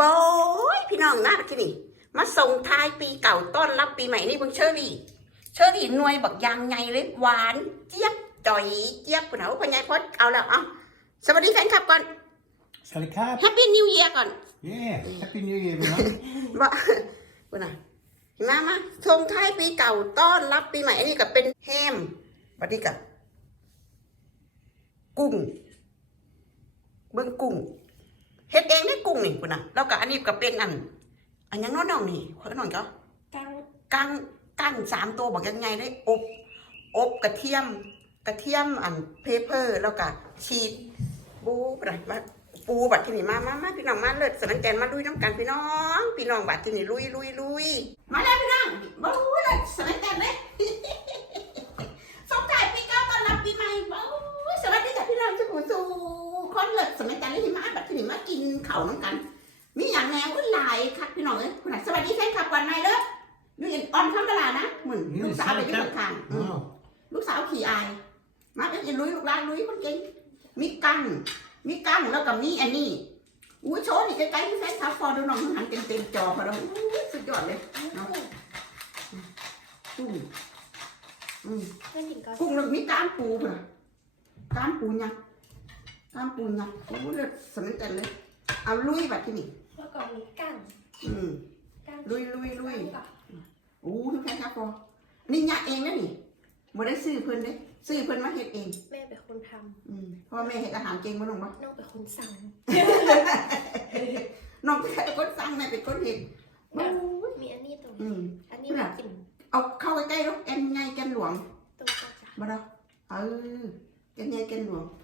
บอยพี่น้องน่ารักที่นี่มาส่งท้ายปีเก่าต้อนรับปีใหม่นี่เพิ่งเชอรี่ เชอรี่หน่วยบักยางไงเลยหวานเจี๊ยบจ่อยเจี๊ยบคุณเอาพญายพดเอาแล้วเอาสวัสดีแฟนคลับก่อน Sally Cab. แฮปปี้นิวเ a ียร์ก่อน Yeah. Happy New Year, everyone. ว่าคุณน่ะเห็นไหมมาส่งท้ายปีเก่าต้อนรับปีใหม่อันนี้ก็เป็นแฮมสวัสดีกับกุ้งเบิ้งกุ้ง เฮ็ดเองได้กุ้งนี่คุณน่ะแล้วก็อันนี้ก็เป็นอัน อันยังน้อยๆนี่คนน้อยก็กังกั้งกั้งสามตัวบอกยังไงได้อบ อบกระเทียม กระเทียมอันเพเปอร์แล้วก็ชีสบูบัดบัดปูบัดที่นี่มามามาพี่น้องมาเลิศสนังแกนมาลุยน้ำกันพี่น้อง พี่น้องบัดที่นี่ลุยลุยลุยมาแล้วพี่น้องบูเลิศสนังแกนเลย ส่งท้ายปีเก่าต้อนรับปีใหม่บูสวัสดีจ้ะพี่น้องทุกคนสู่ คนเลิศสนังแกนเลยที่มาบัดที่นี่มากินข้าวน้ำกัน มีอย่างแนวขึ้นหลายครับพี่น้องเอ้ยคุณน่ะสวัสดีแฟนคลับก่อนหน่อยเด้อดูเอ็นออนข้ามตลาดนะเหมือนลูกสาวไปที่ข้างๆอืม Wow. ลูกสาวขี่อาย มาเป็นไอ้ลุยลูกหลานลุยคนเก่งมีกั้งมีกั้งแล้วก็มีอันนี้อุ้ยโชว์นี่ใกล้ๆที่แฟนคลับฟอดูน้องหันเต็มๆจอพอแล้วอุ้ยสุดยอดเลยเนาะกุ้งอืมนั่นถึงก็กุ้งแล้วมีก้ามปูเปล่าก้ามปูยักษ์ ก้ามปูยักษ์โอ้ยเลือดสนิทกันเลยเอาลุยแบบที่นี่แล้วก็มีกังอืมกังลุยลุยลุยกับโอ้ทุกแฟนคลับฟอนี่ยักษ์เองนะนี่บ่ได้ซื้อเพิ่นเด้ซื้อเพิ่นมาเฮ็ดเอง แม่เป็นคนทอืมเพราะว่าแม่เฮ็ดอาหารเก่งบ่น้องบ่ำน้องเป็นคนสั่งน้องเป็นคนสั่งแม่เป็นคนเฮ็ดโอ้ยมีอันนี้ตรงอืมอันนี้ไม่กินเอาเข้าใกล้ๆลูกแกนไงแกนหลวงตรงก็จะบ่ดอกเออแกนไงแกนหลวงวันนี้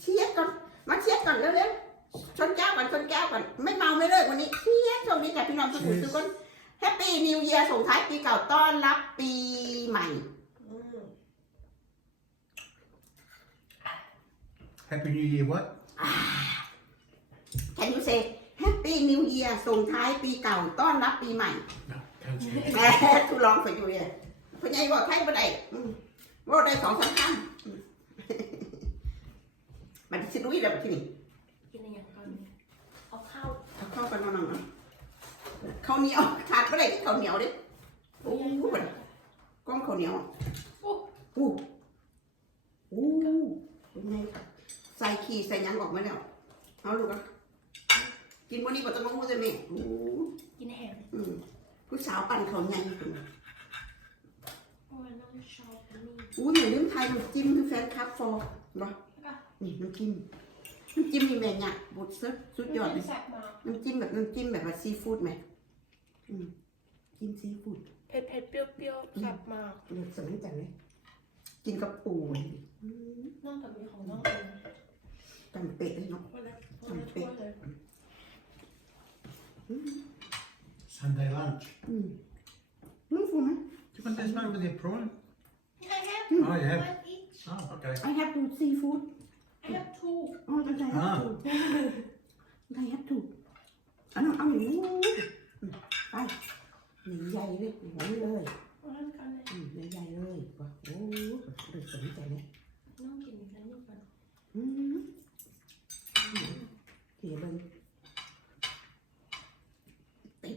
เชียร์ก่อนมาเชียร์ก่อนเร็วๆชนแก้วก่อนชนแก้วก่อนไม่เมาไม่เลิกวันนี้เชียร์ช่วงนี้ค่ะพี่น้องทุกคนทุกคนแฮปปี้นิวเยียร์ส่งท้ายปีเก่าต้อนรับปีใหม่อืม Happy New Year, what? Can you say Happy New Year ส่งท้ายปีเก่าต้อนรับปีใหม่ No, can't say it. แหม่ทุลองไปอยู่เนี่ยเพราะไงบอกใครบ่ได้อืมบ่ได้สองสามคำอื มมันสิลุยแล้วที่นี่กินอะไรอย่างก่อนเอาข้าวเอาเข้ากันน้องๆเนาะข้าวเหนียวขาดบ่ได้ข้าวเหนียวเดิโอ้โหบ่ได้กล้องข้าวเหนียวอะโอ้โหโอ้โหเป็นไงใส่ขี้ใส่หยังออกมาแล้วเอาลูกอะกินวันนี้บ่ต้องมาฮู้ใช่ไหมโอ้โหกินแฮมอืมผู้สาวปั่นเขาใหญ่ขึ้นมาโอ้ยน้องชอบอันนี้อู้อย่าลืมไทยน้ำจิ้มคือแฟนคลับฟอร์บ่ค่ะ นี่น้ำจิ้มน้ำจิ้มนี่แม่เนี่ยบดสุดสุดยอดเลยแซ่บมากน้ำจิ้มแบบน้ำจิ้มแบบว่าซีฟู้ดไหมอืมจิ้มซีฟู้ดเผ็ดเผ็ดๆเปรี้ยวๆแซ่บมากเลือดสนจังเลยกินกับปูนี่อืมน้องกับมีของน้องเองจำเป็ดเลยเนาะคนละคนละถ้วยเลย Sunday lunch. อืมรู้ฟูไหม Do you want this one with your prawn? I have Oh, you have. one each Oh, okay. I have to seafood I have two อ๋อต้องใจ have to ได้ have to อันนั้นเอาอย่างนี้อืมไปใหญ่ๆเลยใหญ่เลยเอาอันกันเลยอืมใหญ่ๆเลยว่ะโอ้เดือดสนใจเลยน้องกินอันนี้ก่อนอืมเขียเลยติด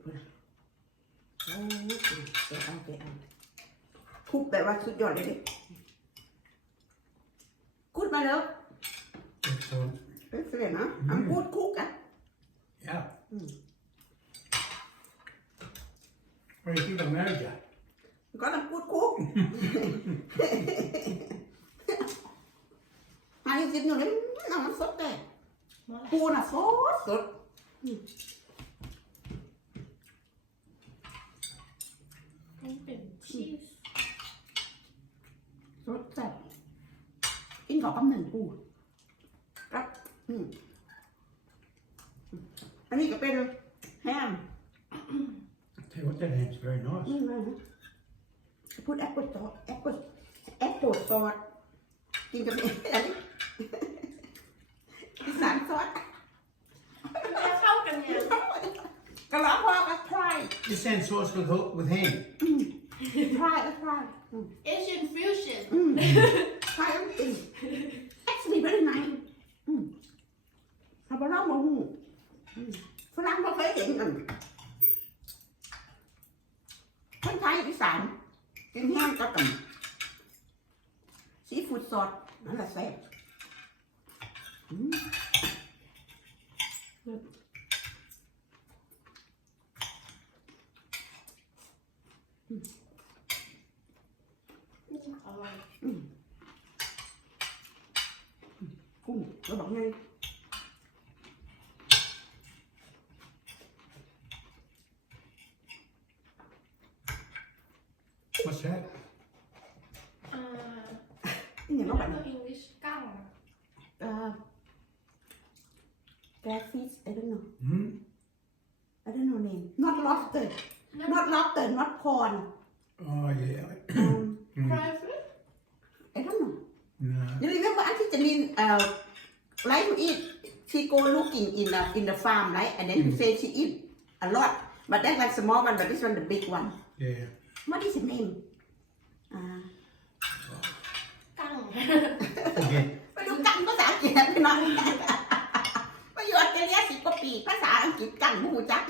โอ้เจ๊เอาเจ๊เอาคุกแบบว่าสุดยอดเลยดิกูดมาแล้ว Excellent. เป็นเสร็จนะอันกูดคุกอะ Yeah. Mm. Where do you think I married you? ก็ต้องกูดคุกมาอยู่ กินอยู่เลยน้ำมันสดแต่มาปูน่ะสดสดอันนี้เป็นชีสสดแซ่บกินกับกำหนึ่งปูครับอืมอันนี้ก็เป็นแฮม Tell you what, that ham's very nice. นี่เลยนะพูดแอปเปิลซอสแอปเปิลแอปเปิลซอสกินกับอะไร อีสานซอสจะเข้ากันเนี่ยกระลาพอกับทราย You send sauce with ho- with ham. ทรายกับทราย Asian fusion อืมทรายต้องตี actually very nice อืมเอาไปเล่าหมูหูอืมงนั่นคนไทยอีสานกินแห้งก็กันซีฟู้ดซอสนั่นแหละแซ่บ อร่อย กุ้งเราบอกไง What's that? อ่า นี่อย่าง แล้ เรา ว แบบ ก็ English กั้ง เอ่อ catfish I don't know Hmm? I don't know name not lobster not lobster not prawn Oh, yeah. um Mm. Fry fish I don't know No. you remember Auntie Janine uh like to eat she go looking in the in the farm right and then she say she eat a lot but that one small one but this one the big one Yeah. what is his name อ่ากั้ง Forget. ไปดูกันภาษาอังกฤษนะพี่น้องไปอยู่ออสเตรเลียสิบกว่าปี ภาษาอังกฤษกันบูจัก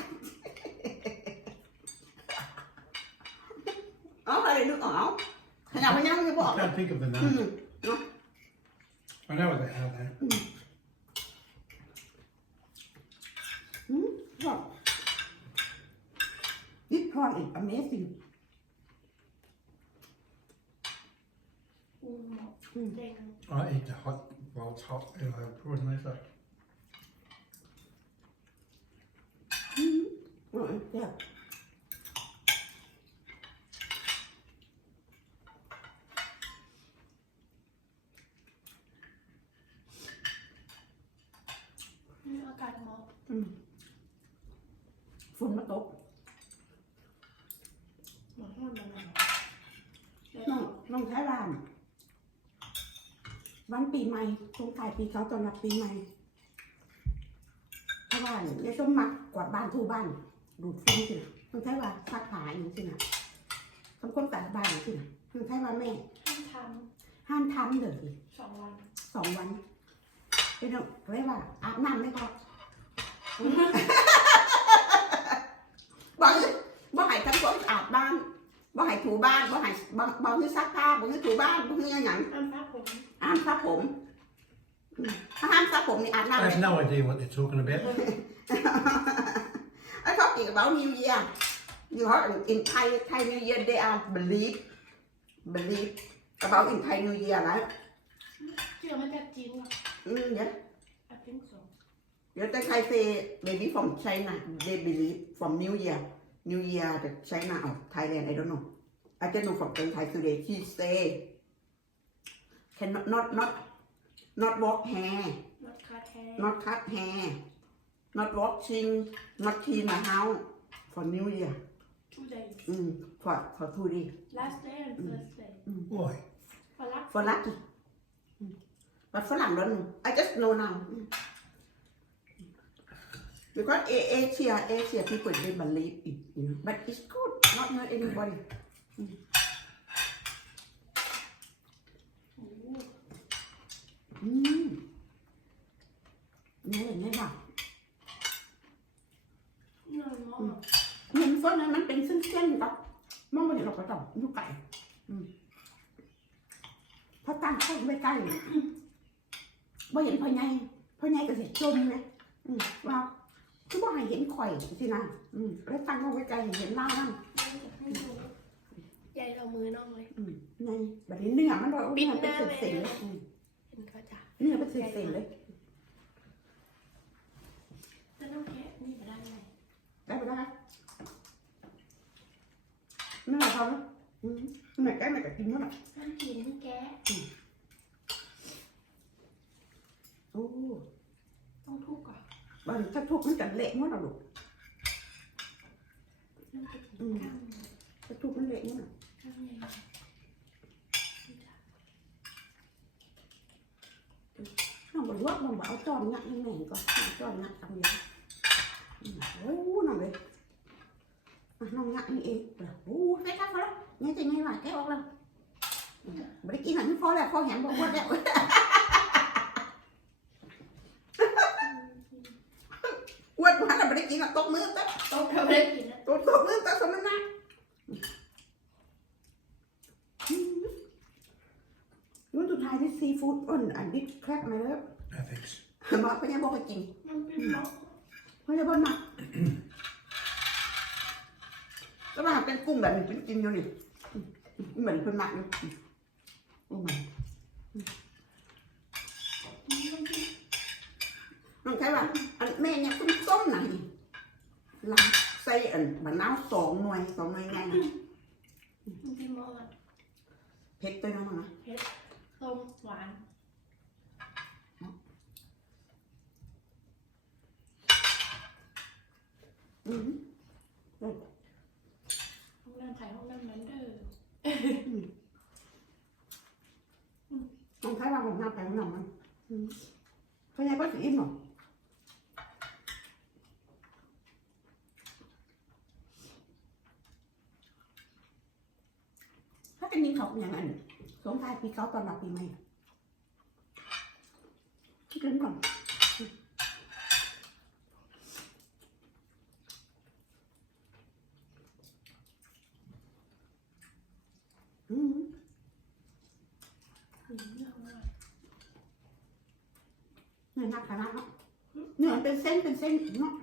อ๋ออะไรนึกออกขยับไปยังไม่บอก I can't think of the อื name. ม I know what they are though. อืมชอบ This prawn is amazing ปูหมกแดง I eat the hot, well, it's hot, you know, prawn later. ปีใหม่สงท้ายปีเขาตอนรับปีใหม่เพราะว่าเนี่ยต้องมักกวาดบ้านทูบ้าน ดูดฟุ้งสินะต้องใช้ว่าซักผ้าอย่างนี้สินะทำความสะอาดบ้านอย่างนี้สินะต้องใช้ว่าแม่ ห้ามทห้ามทำเลยำสองวันสองวันเป็นต้องเรียกว่าอาบน้ำไม่พอบอกเลยบ่ให้ทำความสะอาดบ้าน บ่ให้ถูบ้านบ่ให้บ่บ่ให้ซักผ้าบ่ให้ถูบ้านบ่ให้อหย่างห้ามฟ้าผมห้ามสระผมอืมถ้าห้ามสระผมนี่อาบ I น้ำ have ไม่ no idea what they're talking about. I talking about New Year you heard in Thai Thai New Year they are believe believe about in Thai New Year นะเชื่อมาจากจีนเหรออืมเดี๋ยว I think so เดี๋ยวแต่ใคร say maybe from China they believe from New Year New Year the China or Thailand I don't know I don't know from Thai today he say cannot not not not walk hair not cut hair not cut hair not washing not clean the house for New Year two days อืม for for two days last day and first day Why? ฝรั่ง for lucky อืม but ฝรั่ง don't know I just know now อืม because A- Asia Asia people they believe it you know but it's good not not anybody โอ้โหอืมนี่อย่างนี้ป่ะเงินฟ้นนั้นมันเป็นเส้นๆกับมองไม่เห็นหรอกกระต่องอยู่ไก่พอตั้งเข้าไปใกล้บ่เห็นพ่อใหญ่พ่อใหญ่ก็สิจมนะอืมว่า คือบ่ให้เห็นข่อยสินะอืมแล้วตั้งเข้าไปใกล้เห็นเล่านั่นไม่จะให้ดูใหญ่เรามือน้องเลยอืมในแบบนี้เนื้อมันบ่ปิดเนื้อเป็นหน้าเลยเศษๆเลยอืมเห็นเขาจ้ะเนื้อเป็นเศษๆเลยจะต้องแกะนี่มาได้ไหมได้ไปได้ไหมไม่หรอกครับอืมไหนแกไหนก็กินนั่นแหละมันกินแกะโอ้ต้องทุกข์ก่อนบางถ้าทุกข์มันจะเละหมดอะลูกมันจะกินข้างถ้าทุกข์มันเละหมดอะข้างในน้องบอกว่าน้องบอกเอาจอน งัดให้แม่ก่อนเอาจอนงัดทำยังอืมโอ้น้องเลยอะน้องงัดนี่เองโอ้ใส่ครับพอแล้วนี่จะไงวะแก อ้วอืมไม่ได้กินอันนี้พอแล้วพอแหมบอกว่าแล้วอ้วนมาแล้วไม่ได้กินอะตบมือตบโต๊ะเราไม่ได้กินนะตบตบมือตบสมน้ำหน้ารุ่นสุดท้ายนี่ซีฟู้ดอ้นอันนี้แครกมาแล้ว Ethics. บอกพญาบอกให้กินมันเป็นหมอกพญาบอกมาก็มาเป็นกุ้งแบบนี้เป็นกินอยู่นี่เหมือนเป็นหมักอยู่โอ้มันน้องใช่ป่ะอันแม่เนี่ยต้มต้มๆหน่อยลำใส่อันมะนาวสองหน่วยสองหน่วยไงนะมันเป็นหมอกอะเผ็ดตัวน้องนะ เผ็ดส้มหวาน อืม ห้องน้ำไทยห้องน้ำนั้นเด้อ น้องใช่ป่ะของน้ำไปของน้ำมันอืมพญาก็สิอิ่มหรอถ้าเป็ นยิงเขาอย่างนั้นสงท้ายปีเก่าตอนรับปีใหม่กินก่อนอืมอืมเรื่องมากเนื้อหนักขนาดเนาะเนื้อเป็นเส้นเป็นเส้นเนาะ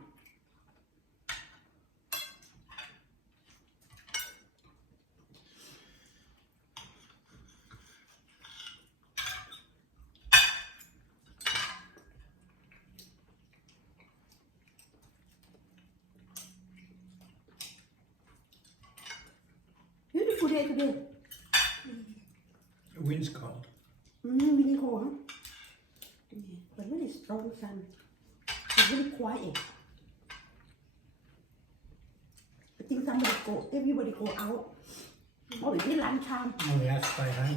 Beautiful day today. The wind's cold. Mm, really cold, huh? Yeah, but really strong sun. It's really quiet. I think somebody go, everybody go out. Oh, it's lunchtime. Only have to stay home.